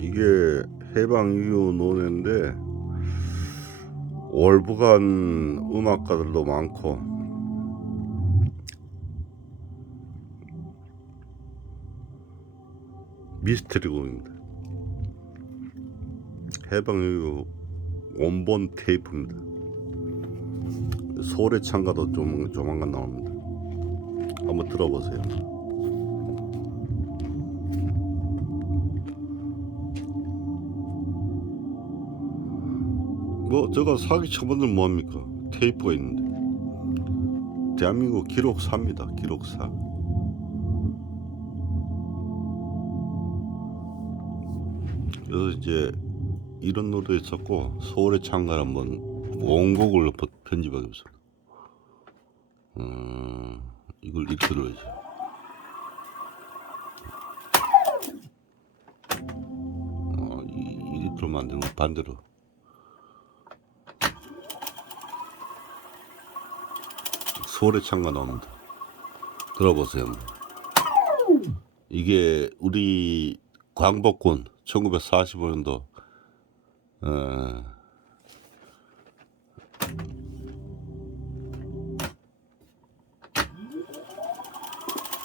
이게 해방 이후 노래인데 월북한 음악가들도 많고 미스터리 곡입니다. 해방 이후 원본 테이프입니다. 소래 창가도 좀 조만간 나옵니다. 한번 들어보세요. 뭐 저거 사기 쳐본들 뭐합니까? 테이프가 있는데 대한민국 기록사입니다. 기록사. 그래서 이제 이런 노래 있었고 서울의 창가를 한번 원곡을 버- 편집하겠습니다. 음, 이걸 이렇게 들어야지. 어, 이, 이리 들으면 안 되는 거 반대로. 서울의 창가 나옵니다. 들어보세요. 이게 우리 광복군 1945년도 어,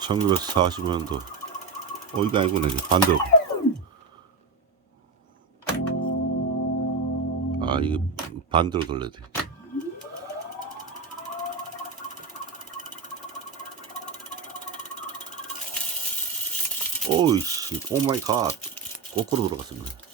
(1945년도) 어 이거 아니구나 이게 반대로 아 이게 반대로 돌려야 돼 오이씨 오 마이 갓 거꾸로 돌아갔습니다